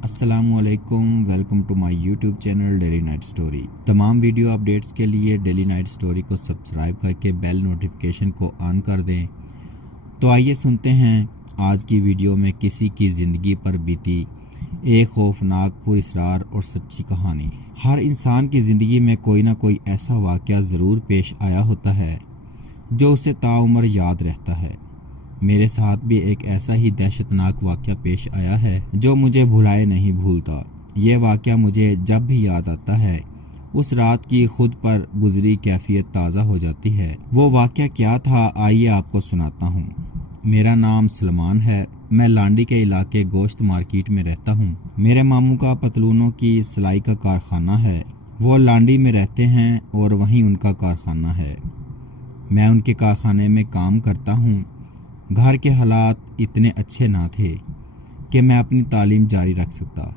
अस्सलामुअलैकुम, welcome to my YouTube channel daily night story. तमाम video updates के लिए डेली नाइट स्टोरी को सब्सक्राइब करके बेल नोटिफिकेशन को ऑन कर दें। तो आइए सुनते हैं आज की वीडियो में किसी की ज़िंदगी पर बीती एक खौफनाक, पुरअसरार और सच्ची कहानी। हर इंसान की ज़िंदगी में कोई ना कोई ऐसा वाक़या ज़रूर पेश आया होता है जो उसे ताउम्र याद रहता है। मेरे साथ भी एक ऐसा ही दहशतनाक वाक़या पेश आया है जो मुझे भुलाए नहीं भूलता। ये वाक़या मुझे जब भी याद आता है उस रात की खुद पर गुजरी कैफियत ताज़ा हो जाती है। वो वाक़या क्या था, आइए आपको सुनाता हूँ। मेरा नाम सलमान है। मैं लांडी के इलाके गोश्त मार्केट में रहता हूँ। मेरे मामू का पतलूनों की सिलाई का कारखाना है। वो लांडी में रहते हैं और वहीं उनका कारखाना है। मैं उनके कारखाने में काम करता हूँ। घर के हालात इतने अच्छे ना थे कि मैं अपनी तालीम जारी रख सकता,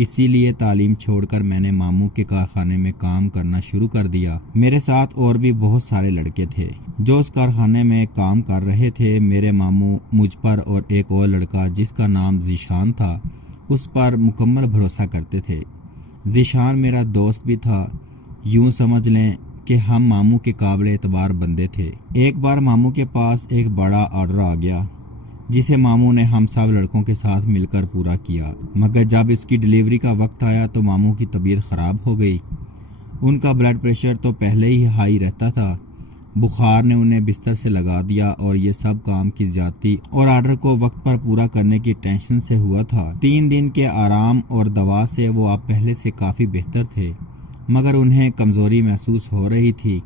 इसीलिए तालीम छोड़कर मैंने मामू के कारखाने में काम करना शुरू कर दिया। मेरे साथ और भी बहुत सारे लड़के थे जो उस कारखाने में काम कर रहे थे। मेरे मामू मुझ पर और एक और लड़का जिसका नाम ज़ीशान था उस पर मुकम्मल भरोसा करते थे। ज़ीशान मेरा दोस्त भी था। यूँ समझ लें कि हम मामू के काबिल एतबार बंदे थे। एक बार मामू के पास एक बड़ा ऑर्डर आ गया जिसे मामू ने हम सब लड़कों के साथ मिलकर पूरा किया, मगर जब इसकी डिलीवरी का वक्त आया तो मामू की तबीयत ख़राब हो गई। उनका ब्लड प्रेशर तो पहले ही हाई रहता था। बुखार ने उन्हें बिस्तर से लगा दिया और ये सब काम की ज़्यादती और ऑर्डर को वक्त पर पूरा करने की टेंशन से हुआ था। 3 दिन के आराम और दवा से वो आप पहले से काफ़ी बेहतर थे, मगर उन्हें कमज़ोरी महसूस हो रही थी।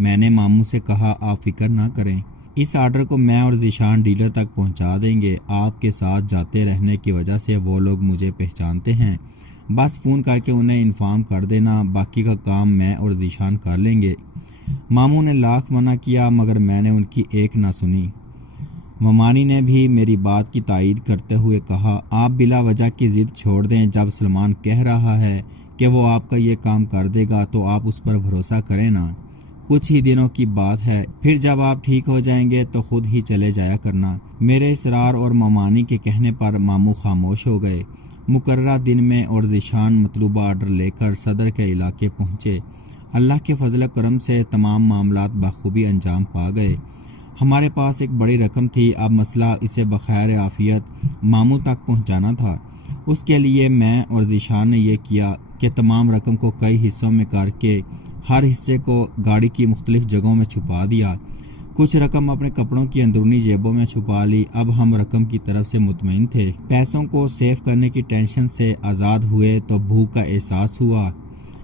मैंने मामू से कहा, आप फिक्र ना करें, इस ऑर्डर को मैं और ज़ीशान डीलर तक पहुंचा देंगे। आपके साथ जाते रहने की वजह से वो लोग मुझे पहचानते हैं। बस फ़ोन करके उन्हें इन्फॉर्म कर देना, बाकी का काम मैं और ज़ीशान कर लेंगे। मामू ने लाख मना किया मगर मैंने उनकी एक ना सुनी। ममानी ने भी मेरी बात की तायीद करते हुए कहा, आप बिला वजह की ज़िद छोड़ दें। जब सलमान कह रहा है कि वो आपका ये काम कर देगा तो आप उस पर भरोसा करें ना। कुछ ही दिनों की बात है, फिर जब आप ठीक हो जाएंगे तो खुद ही चले जाया करना। मेरे इसरार और ममानी के कहने पर मामू खामोश हो गए। मुकर्ररा दिन में और ज़ीशान मतलूबा ऑर्डर लेकर सदर के इलाके पहुँचे। अल्लाह के फजल करम से तमाम मामलात बखूबी अंजाम पा गए। हमारे पास एक बड़ी रकम थी। अब मसला इसे बखैर आफियत मामू तक पहुँचाना था। उसके लिए मैं और ज़ीशान ने यह किया कि तमाम रकम को कई हिस्सों में करके हर हिस्से को गाड़ी की मुख्तलिफ जगहों में छुपा दिया। कुछ रकम अपने कपड़ों की अंदरूनी जेबों में छुपा ली। अब हम रकम की तरफ से मुतमईन थे। पैसों को सेव करने की टेंशन से आज़ाद हुए तो भूख का एहसास हुआ।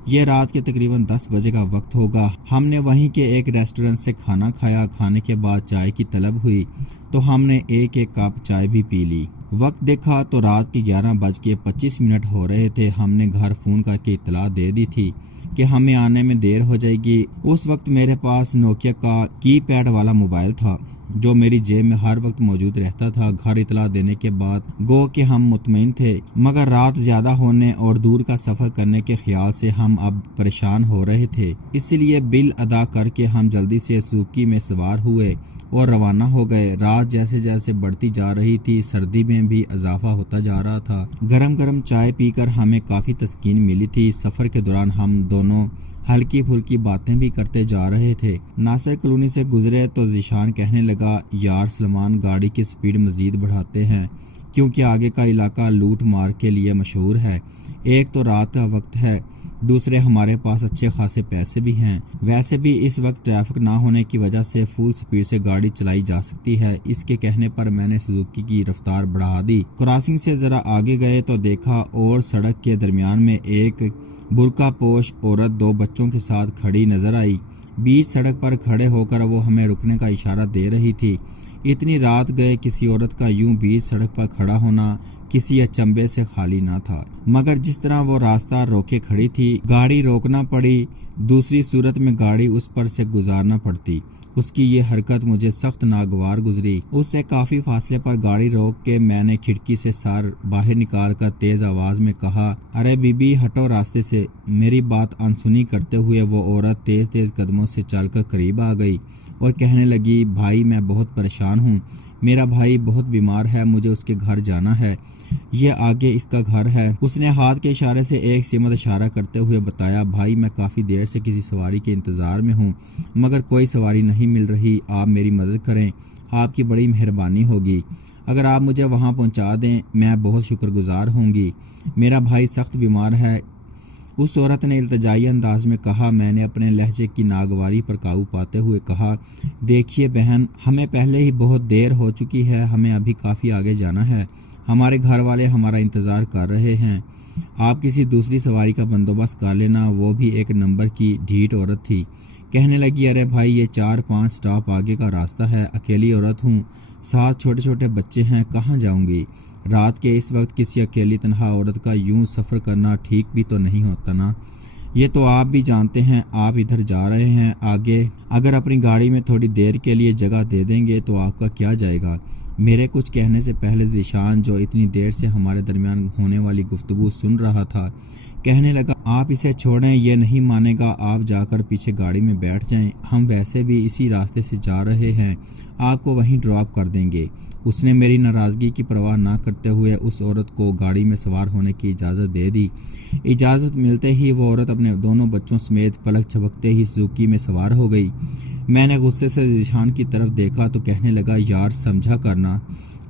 ये रात के तकरीबन 10 बजे का वक्त होगा। हमने वहीं के एक रेस्टोरेंट से खाना खाया। खाने के बाद चाय की तलब हुई तो हमने एक एक कप चाय भी पी ली। वक्त देखा तो रात के 11:25 हो रहे थे। हमने घर फ़ोन करके इतला दे दी थी कि हमें आने में देर हो जाएगी। उस वक्त मेरे पास नोकिया का कीपैड वाला मोबाइल था जो मेरी जेब में हर वक्त मौजूद रहता था। घर इतला देने के बाद गो कि हम मुतमईन थे, मगर रात ज़्यादा होने और दूर का सफ़र करने के ख्याल से हम अब परेशान हो रहे थे। इसलिए बिल अदा करके हम जल्दी से सुजुकी में सवार हुए और रवाना हो गए। रात जैसे जैसे बढ़ती जा रही थी, सर्दी में भी इजाफा होता जा रहा था। गरम गरम चाय पीकर हमें काफ़ी तस्कीन मिली थी। सफ़र के दौरान हम दोनों हल्की फुल्की बातें भी करते जा रहे थे। नासिर कॉलोनी से गुजरे तो ज़ीशान कहने लगा, यार सलमान, गाड़ी की स्पीड मज़ीद बढ़ाते हैं क्योंकि आगे का इलाका लूट मार के लिए मशहूर है। एक तो रात का वक्त है, दूसरे हमारे पास अच्छे खासे पैसे भी हैं। वैसे भी इस वक्त ट्रैफिक ना होने की वजह से फुल स्पीड से गाड़ी चलाई जा सकती है। इसके कहने पर मैंने सुजुकी की रफ्तार बढ़ा दी। क्रॉसिंग से ज़रा आगे गए तो देखा और सड़क के दरमियान में एक बुर्का पोश औरत 2 बच्चों के साथ खड़ी नजर आई। बीच सड़क पर खड़े होकर वो हमें रुकने का इशारा दे रही थी। इतनी रात गए किसी औरत का यूं बीच सड़क पर खड़ा होना किसी अचंभे से खाली ना था, मगर जिस तरह वो रास्ता रोके खड़ी थी, गाड़ी रोकना पड़ी। दूसरी सूरत में गाड़ी उस पर से गुजारना पड़ती। उसकी ये हरकत मुझे सख्त नागवार गुजरी। उससे काफ़ी फासले पर गाड़ी रोक के मैंने खिड़की से सर बाहर निकाल कर तेज़ आवाज़ में कहा, अरे बीबी हटो रास्ते से। मेरी बात अनसुनी करते हुए वो औरत तेज़ तेज़ कदमों से चलकर करीब आ गई और कहने लगी, भाई मैं बहुत परेशान हूँ, मेरा भाई बहुत बीमार है, मुझे उसके घर जाना है, ये आगे इसका घर है। उसने हाथ के इशारे से एक सिमत इशारा करते हुए बताया, भाई मैं काफ़ी देर से किसी सवारी के इंतज़ार में हूँ मगर कोई सवारी नहीं मिल रही, आप मेरी मदद करें, आपकी बड़ी मेहरबानी होगी। अगर आप मुझे वहाँ पहुँचा दें मैं बहुत शुक्रगुजार होंगी। मेरा भाई सख्त बीमार है। उस औरत ने इल्तिजाई अंदाज में कहा। मैंने अपने लहजे की नागवारी पर काबू पाते हुए कहा, देखिए बहन, हमें पहले ही बहुत देर हो चुकी है, हमें अभी काफ़ी आगे जाना है, हमारे घर वाले हमारा इंतज़ार कर रहे हैं, आप किसी दूसरी सवारी का बंदोबस्त कर लेना। वो भी एक नंबर की ढीठ औरत थी। कहने लगी, अरे भाई ये 4-5 स्टॉप आगे का रास्ता है, अकेली औरत हूँ, साथ छोटे छोटे बच्चे हैं, कहाँ जाऊँगी? रात के इस वक्त किसी अकेली तन्हा औरत का यूं सफ़र करना ठीक भी तो नहीं होता ना। ये तो आप भी जानते हैं, आप इधर जा रहे हैं, आगे अगर अपनी गाड़ी में थोड़ी देर के लिए जगह दे देंगे तो आपका क्या जाएगा? मेरे कुछ कहने से पहले ज़ीशान, जो इतनी देर से हमारे दरमियान होने वाली गुफ्तगू सुन रहा था, कहने लगा, आप इसे छोड़ें, ये नहीं मानेगा, आप जाकर पीछे गाड़ी में बैठ जाएं, हम वैसे भी इसी रास्ते से जा रहे हैं, आपको वहीं ड्रॉप कर देंगे। उसने मेरी नाराज़गी की परवाह ना करते हुए उस औरत को गाड़ी में सवार होने की इजाज़त दे दी। इजाज़त मिलते ही वो औरत अपने दोनों बच्चों समेत पलक झपकते ही सुजुकी में सवार हो गई। मैंने गुस्से से ज़ीशान की तरफ देखा तो कहने लगा, यार समझा करना,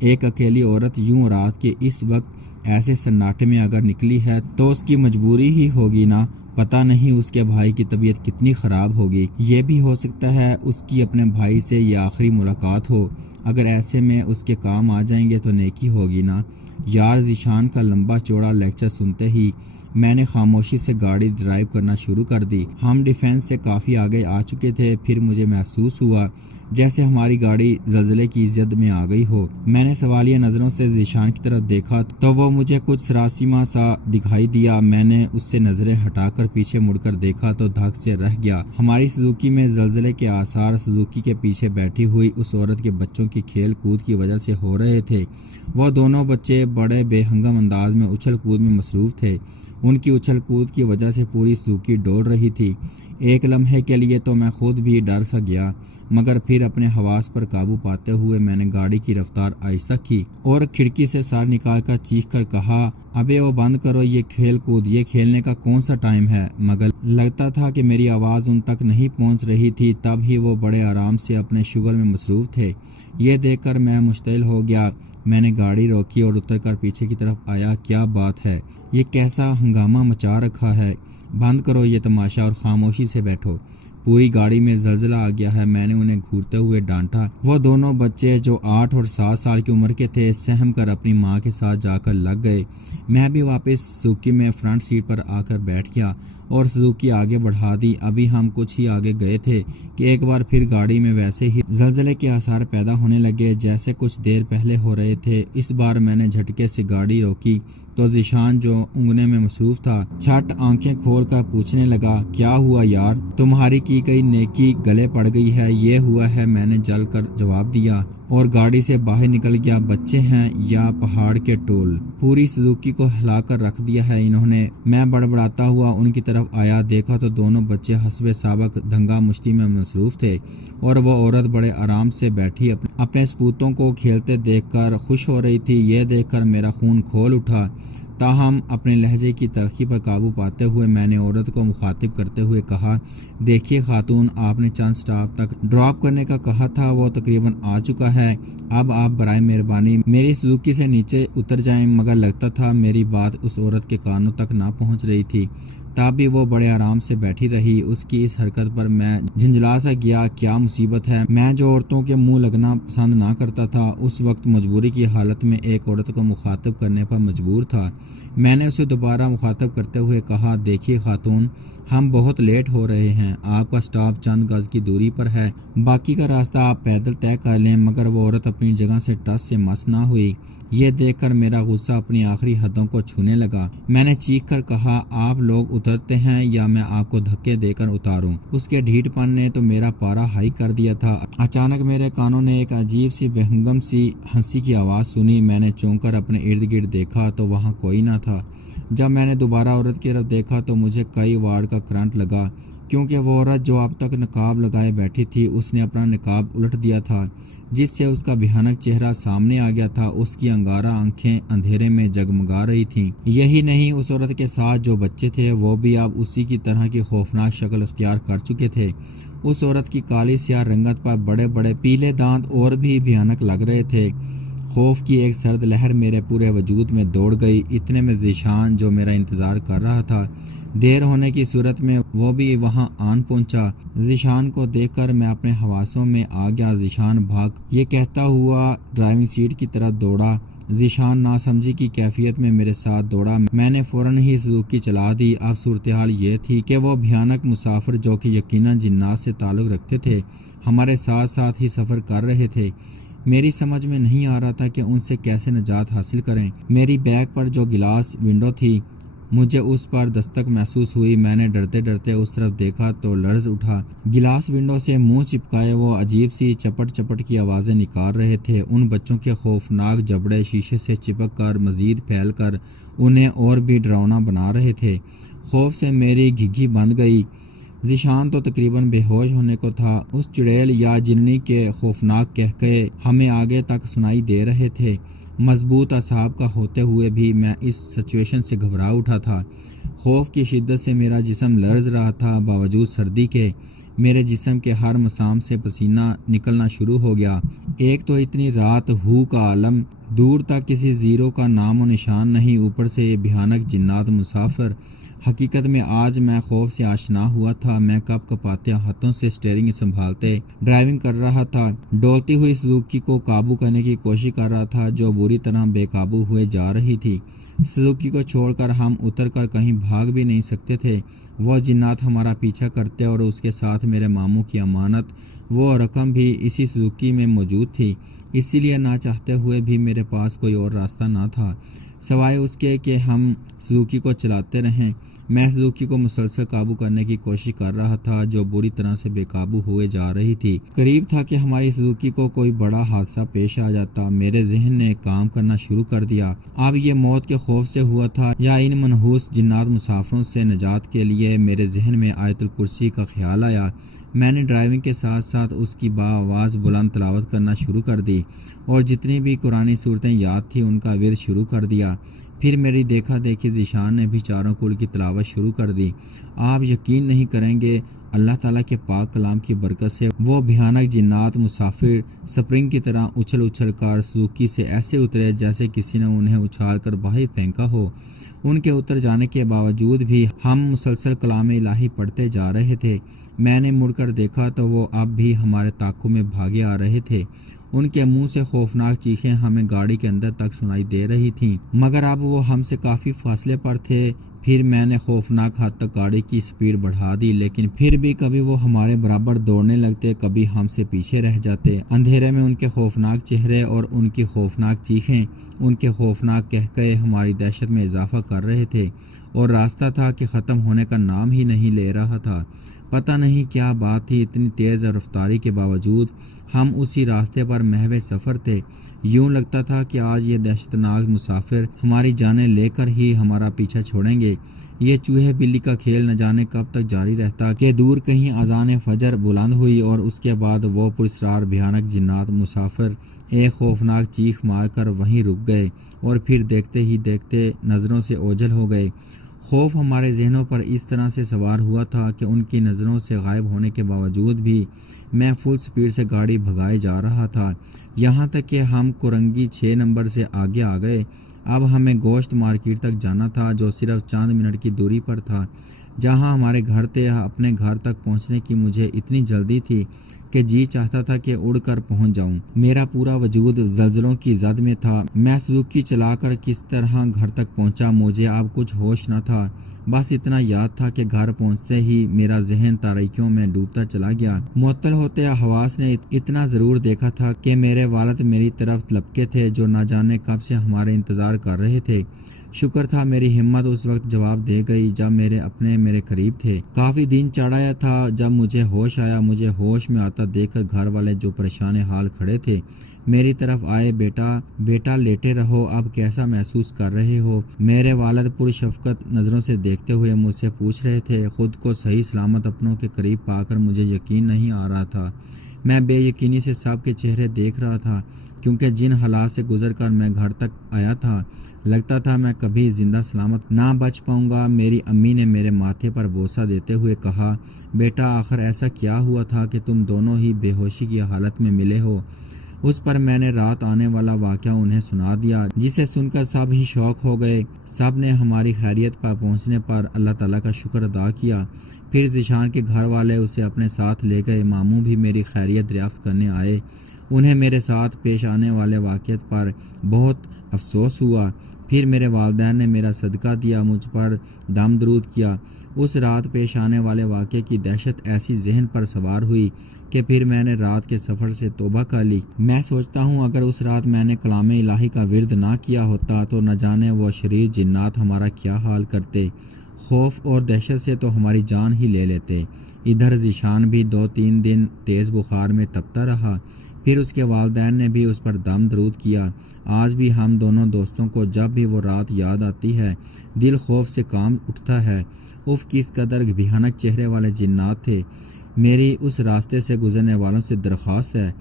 एक अकेली औरत यूं रात के इस वक्त ऐसे सन्नाटे में अगर निकली है तो उसकी मजबूरी ही होगी ना। पता नहीं उसके भाई की तबीयत कितनी ख़राब होगी, ये भी हो सकता है उसकी अपने भाई से ये आखिरी मुलाकात हो, अगर ऐसे में उसके काम आ जाएंगे तो नेकी होगी ना। यार, ज़ीशान का लंबा चौड़ा लेक्चर सुनते ही मैंने खामोशी से गाड़ी ड्राइव करना शुरू कर दी। हम डिफेंस से काफ़ी आगे आ चुके थे। फिर मुझे महसूस हुआ जैसे हमारी गाड़ी ज़लज़ले की जद में आ गई हो। मैंने सवालिया नज़रों से ज़ीशान की तरफ देखा तो वो मुझे कुछ सरासीमा सा दिखाई दिया। मैंने उससे नज़रें हटाकर पीछे मुड़कर देखा तो धक से रह गया। हमारी सुजुकी में ज़लज़ले के आसार सुजुकी के पीछे बैठी हुई उस औरत के बच्चों की खेल कूद की वजह से हो रहे थे। वह दोनों बच्चे बड़े बेहंगम अंदाज में उछल कूद में मसरूफ़ थे। उनकी उछल कूद की वजह से पूरी सुजुकी डोल रही थी। एक लम्हे के लिए तो मैं खुद भी डर सा गया, मगर फिर अपने हवास पर काबू पाते हुए मैंने गाड़ी की रफ्तार आहिस्ता की और खिड़की से सार निकाल कर चीख कर कहा, अबे वो बंद करो ये खेल कूद, ये खेलने का कौन सा टाइम है? मगर लगता था कि मेरी आवाज़ उन तक नहीं पहुंच रही थी। तब ही वो बड़े आराम से अपने शुगर में मसरूफ़ थे। ये देखकर मैं मुश्तिल हो गया। मैंने गाड़ी रोकी और उतरकर पीछे की तरफ आया। क्या बात है, ये कैसा हंगामा मचा रखा है? बंद करो ये तमाशा और खामोशी से बैठो, पूरी गाड़ी में ज़लज़ला आ गया है। मैंने उन्हें घूरते हुए डांटा। वो दोनों बच्चे जो 8 और 7 साल की उम्र के थे सहम कर अपनी माँ के साथ जाकर लग गए। मैं भी वापस सुजुकी में फ्रंट सीट पर आकर बैठ गया और सुजुकी आगे बढ़ा दी। अभी हम कुछ ही आगे गए थे कि एक बार फिर गाड़ी में वैसे ही ज़लज़ले के आसार पैदा होने लगे जैसे कुछ देर पहले हो रहे थे। इस बार मैंने झटके से गाड़ी रोकी तो ज़ीशान, जो ऊँघने में मसरूफ़ था, छट आंखें खोल कर पूछने लगा, क्या हुआ यार, तुम्हारी की गई नेकी गले पड़ गई है? ये हुआ है, मैंने जल कर जवाब दिया और गाड़ी से बाहर निकल गया। बच्चे हैं या पहाड़ के टोल, पूरी सुजुकी को हिलाकर रख दिया है इन्होंने। मैं बड़बड़ाता हुआ उनकी तरफ आया, देखा तो दोनों बच्चे हस्बे साबक दंगा मुश्ती में मसरूफ़ थे और वह औरत बड़े आराम से बैठी अपने सपूतों को खेलते देखकर खुश हो रही थी। यह देखकर मेरा खून खोल उठा। ताहम अपने लहजे की तरक्की पर काबू पाते हुए मैंने औरत को मुखातिब करते हुए कहा, देखिए खातून, आपने चंद स्टॉप तक ड्रॉप करने का कहा था, वो तकरीबन आ चुका है। अब आप बराए मेहरबानी मेरी सुजुकी से नीचे उतर जाएं। मगर लगता था मेरी बात उस औरत के कानों तक ना पहुंच रही थी। तब भी वो बड़े आराम से बैठी रही। उसकी इस हरकत पर मैं झंझला सा गया। क्या मुसीबत है? मैं जो औरतों के मुंह लगना पसंद ना करता था, उस वक्त मजबूरी की हालत में एक औरत को मुखातिब करने पर मजबूर था। मैंने उसे दोबारा मुखातिब करते हुए कहा, देखिए खातून, हम बहुत लेट हो रहे हैं, आपका स्टॉप चंद गज की दूरी पर है, बाकी का रास्ता आप पैदल तय कर लें। मगर वो औरत अपनी जगह से टस से मस ना हुई। ये देखकर मेरा गुस्सा अपनी आखिरी हदों को छूने लगा। मैंने चीख कर कहा, आप लोग उतरते हैं या मैं आपको धक्के देकर उतारूं? उसके ढीठपन ने तो मेरा पारा हाई कर दिया था। अचानक मेरे कानों ने एक अजीब सी बेहंगम सी हंसी की आवाज़ सुनी। मैंने चौंक कर अपने इर्द गिर्द देखा तो वहाँ कोई ना था। जब मैंने दोबारा औरत की तरफ देखा तो मुझे कई वाट का करंट लगा, क्योंकि वो औरत जो अब तक नकाब लगाए बैठी थी उसने अपना नकाब उलट दिया था, जिससे उसका भयानक चेहरा सामने आ गया था। उसकी अंगारा आंखें अंधेरे में जगमगा रही थीं। यही नहीं, उस औरत के साथ जो बच्चे थे वो भी अब उसी की तरह की खौफनाक शक्ल इख्तियार कर चुके थे। उस औरत की काली स्याह रंगत पर बड़े बड़े पीले दांत और भी भयानक लग रहे थे। खौफ की एक सर्द लहर मेरे पूरे वजूद में दौड़ गई। इतने में ज़ीशान, जो मेरा इंतज़ार कर रहा था, देर होने की सूरत में वो भी वहां आन पहुंचा। ज़ीशान को देखकर मैं अपने हवासों में आ गया। ज़ीशान भाग ये कहता हुआ ड्राइविंग सीट की तरफ दौड़ा। ज़ीशान नासमझी की कैफियत में मेरे साथ दौड़ा। मैंने फ़ौरन ही सुजुकी चला दी। अब सूरत हाल ये थी कि वो भयानक मुसाफिर, जो कि यकीनन जिन्नात से ताल्लुक़ रखते थे, हमारे साथ साथ ही सफ़र कर रहे थे। मेरी समझ में नहीं आ रहा था कि उनसे कैसे निजात हासिल करें। मेरी बैग पर जो गिलास विंडो थी, मुझे उस पर दस्तक महसूस हुई। मैंने डरते डरते उस तरफ देखा तो लर्ज उठा। गिलास विंडो से मुंह चिपकाए वो अजीब सी चपट चपट की आवाज़ें निकाल रहे थे। उन बच्चों के खौफनाक जबड़े शीशे से चिपक कर मज़ीद फैल कर उन्हें और भी डरावना बना रहे थे। खौफ से मेरी घिघी बंद गई। ज़ीशान तो तकरीबन बेहोश होने को था। उस चुड़ैल या जिन्नी के खौफनाक कहके हमें आगे तक सुनाई दे रहे थे। मजबूत असाब का होते हुए भी मैं इस सिचुएशन से घबरा उठा था। खौफ की शिद्दत से मेरा जिस्म लर्ज रहा था। बावजूद सर्दी के मेरे जिस्म के हर मसाम से पसीना निकलना शुरू हो गया। एक तो इतनी रात, हू का आलम, दूर तक किसी ज़ीरो का नाम और निशान नहीं, ऊपर से ये भयानक जिन्नात मुसाफिर। हकीकत में आज मैं खौफ से आशना हुआ था। मैं कप कपाते हाथों से स्टीयरिंग संभालते ड्राइविंग कर रहा था। डोलती हुई सुजुकी को काबू करने की कोशिश कर रहा था, जो बुरी तरह बेकाबू हुए जा रही थी। सुजुकी को छोड़कर हम उतरकर कहीं भाग भी नहीं सकते थे। वो जिन्नात हमारा पीछा करते और उसके साथ मेरे मामू की अमानत, वो रकम भी इसी सुजुकी में मौजूद थी। इसीलिए ना चाहते हुए भी मेरे पास कोई और रास्ता ना था सवाए उसके कि हम सुजुकी को चलाते रहें। मैं सुजुकी को मुसलसल काबू करने की कोशिश कर रहा था, जो बुरी तरह से बेकाबू हुए जा रही थी। करीब था कि हमारी सुजुकी को कोई बड़ा हादसा पेश आ जाता। मेरे जहन ने काम करना शुरू कर दिया। अब ये मौत के खौफ से हुआ था या इन मनहूस जिन्नात मुसाफिरों से निजात के लिए मेरे जहन में आयतुल कुर्सी का ख्याल आया। मैंने ड्राइविंग के साथ साथ उसकी बाआवाज़ बुलंद तिलावत करना शुरू कर दी और जितनी भी कुरानी सूरतें याद थी उनका विर्द शुरू कर दिया। फिर मेरी देखा देखी ज़ीशान ने भी चारों कुल की तिलावत शुरू कर दी। आप यकीन नहीं करेंगे, अल्लाह ताला के पाक कलाम की बरकत से वो भयानक जिन्नात मुसाफिर स्प्रिंग की तरह उछल उछल कर सुजुकी से ऐसे उतरे जैसे किसी ने उन्हें उछाल कर बाहर फेंका हो। उनके उतर जाने के बावजूद भी हम मुसलसल कलाम इलाही पढ़ते जा रहे थे। मैंने मुड़कर देखा तो वो अब भी हमारे ताक़ुब में भागे आ रहे थे। उनके मुंह से खौफनाक चीखें हमें गाड़ी के अंदर तक सुनाई दे रही थीं, मगर अब वो हमसे काफ़ी फासले पर थे। फिर मैंने खौफनाक हद तक गाड़ी की स्पीड बढ़ा दी, लेकिन फिर भी कभी वो हमारे बराबर दौड़ने लगते, कभी हमसे पीछे रह जाते। अंधेरे में उनके खौफनाक चेहरे और उनकी खौफनाक चीखें, उनके खौफनाक कहकहे हमारी दहशत में इजाफा कर रहे थे और रास्ता था कि ख़त्म होने का नाम ही नहीं ले रहा था। पता नहीं क्या बात थी, इतनी तेज़ रफ्तारी के बावजूद हम उसी रास्ते पर महवे सफ़र थे। यूं लगता था कि आज ये दहशतनाक मुसाफिर हमारी जानें लेकर ही हमारा पीछा छोड़ेंगे। ये चूहे बिल्ली का खेल न जाने कब तक जारी रहता कि दूर कहीं अज़ान फजर बुलंद हुई और उसके बाद वो पुरस्रार भयानक जिन्नात मुसाफिर एक खौफनाक चीख मारकर वहीं रुक गए और फिर देखते ही देखते नज़रों से ओझल हो गए। खौफ हमारे जहनों पर इस तरह से सवार हुआ था कि उनकी नज़रों से गायब होने के बावजूद भी मैं फुल स्पीड से गाड़ी भगाए जा रहा था, यहाँ तक कि हम कुरंगी 6 नंबर से आगे आ गए। अब हमें गोश्त मार्केट तक जाना था, जो सिर्फ चंद मिनट की दूरी पर था। जहाँ हमारे घर थे, अपने घर तक पहुँचने की मुझे इतनी जल्दी थी कि जी चाहता था कि उड़कर पहुंच जाऊं। मेरा पूरा वजूद ज़लज़लों की ज़द में था। मैं सुजुकी चलाकर किस तरह घर तक पहुंचा, मुझे अब कुछ होश न था। बस इतना याद था कि घर पहुंचते ही मेरा जहन तारीकियों में डूबता चला गया। मुअत्तल होते हवास ने इतना ज़रूर देखा था कि मेरे वालिद मेरी तरफ लपके थे, जो न जाने कब से हमारे इंतज़ार कर रहे थे। शुक्र था मेरी हिम्मत उस वक्त जवाब दे गई जब मेरे करीब थे। काफी दिन चढ़ाया था जब मुझे होश आया। मुझे होश में आता देखकर घर वाले जो परेशान हाल खड़े थे मेरी तरफ आए। बेटा लेटे रहो, अब कैसा महसूस कर रहे हो? मेरे वालिद पुरशफ़क़त नज़रों से देखते हुए मुझसे पूछ रहे थे। खुद को सही सलामत अपनों के करीब पाकर मुझे यकीन नहीं आ रहा था। मैं बेयकीनी से सबके चेहरे देख रहा था, क्योंकि जिन हालात से गुजरकर मैं घर तक आया था लगता था मैं कभी जिंदा सलामत ना बच पाऊंगा। मेरी अम्मी ने मेरे माथे पर बोसा देते हुए कहा, बेटा आखिर ऐसा क्या हुआ था कि तुम दोनों ही बेहोशी की हालत में मिले हो? उस पर मैंने रात आने वाला वाक़या उन्हें सुना दिया, जिसे सुनकर सब ही शौक हो गए। सब ने हमारी खैरियत पर पहुंचने पर अल्लाह ताला का शुक्र अदा किया। फिर ज़ीशान के घर वाले उसे अपने साथ ले गए। मामू भी मेरी खैरियत दरियाफ्त करने आए। उन्हें मेरे साथ पेश आने वाले वाक़ियत पर बहुत अफसोस हुआ। फिर मेरे वालिदैन ने मेरा सदका दिया, मुझ पर दम दरूद किया। उस रात पेश आने वाले वाक़े की दहशत ऐसी जहन पर सवार हुई कि फिर मैंने रात के सफ़र से तौबा कर ली। मैं सोचता हूँ अगर उस रात मैंने कलाम इलाही का विर्द ना किया होता तो न जाने वो शरीर जिन्नात हमारा क्या हाल करते। खौफ और दहशत से तो हमारी जान ही ले लेते। इधर ज़ीशान भी 2-3 दिन तेज़ बुखार में तपता रहा। फिर उसके वालिदैन ने भी उस पर दम दरूद किया। आज भी हम दोनों दोस्तों को जब भी वो रात याद आती है दिल खौफ से कांप उठता है। उफ, किस कदर भयानक चेहरे वाले जिन्नात थे। मेरी उस रास्ते से गुजरने वालों से दरख्वास्त है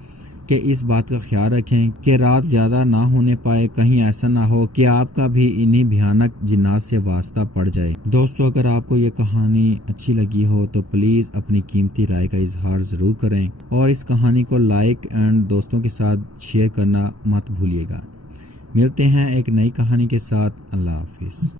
कि इस बात का ख्याल रखें कि रात ज़्यादा ना होने पाए, कहीं ऐसा ना हो कि आपका भी इन्हीं भयानक जिन्नात से वास्ता पड़ जाए। दोस्तों, अगर आपको ये कहानी अच्छी लगी हो तो प्लीज़ अपनी कीमती राय का इजहार ज़रूर करें और इस कहानी को लाइक एंड दोस्तों के साथ शेयर करना मत भूलिएगा। मिलते हैं एक नई कहानी के साथ। अल्लाह हाफिज़।